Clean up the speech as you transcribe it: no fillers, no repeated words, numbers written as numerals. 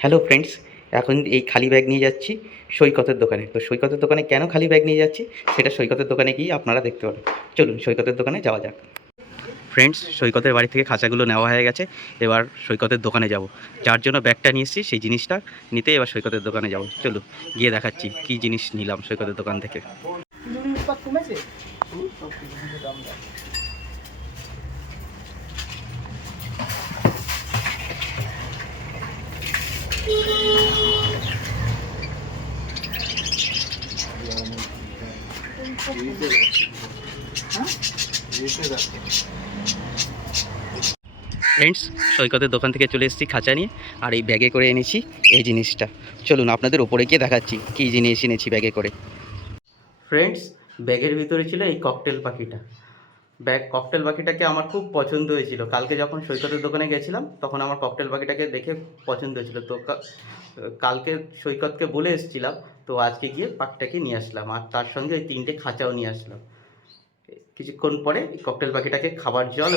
Hello friends, এখন এই খালি ব্যাগ নিয়ে যাচ্ছি সৈকতের দোকানে। তো সৈকতের দোকানে কেন খালি ব্যাগ নিয়ে যাচ্ছি সেটা সৈকতের দোকানে গিয়ে আপনারা দেখতে পারেন। চলুন সৈকতের দোকানে যাওয়া যাক। ফ্রেন্ডস, সৈকতের বাড়ি থেকে খাঁচাগুলো নেওয়া হয়ে গেছে। এবার সৈকতের দোকানে যাব। যার জন্য ব্যাগটা নিয়ে এসেছি সেই জিনিসটা নিতে এবার সৈকতের দোকানে যাব। চলুন গিয়ে দেখাচ্ছি কী জিনিস নিলাম সৈকতের দোকান থেকে। ফ্রেন্ডস, সৈকতের দোকান থেকে চলে এসেছি খাঁচা নিয়ে, আর এই ব্যাগে করে এনেছি এই জিনিসটা। চলুন আপনাদের ওপরে গিয়ে দেখাচ্ছি কী জিনিস এনেছি ব্যাগে করে। ফ্রেন্ডস, ব্যাগের ভিতরে ছিল এই ককটেল পাখিটা। ককটেল পাখিটাকে আমার খুব পছন্দ হয়েছিল। কালকে যখন সৈকতের দোকানে গেছিলাম তখন আমার ককটেল পাখিটাকে দেখে পছন্দ হয়েছিল। তো কালকে সৈকতকে বলে এসেছিলাম, তো আজকে গিয়ে পাখিটাকে নিয়ে আসলাম, আর তার সঙ্গে ওই 3টে খাঁচাও নিয়ে আসলাম। কিছুক্ষণ পরে এই ককটেল পাখিটাকে খাবার জল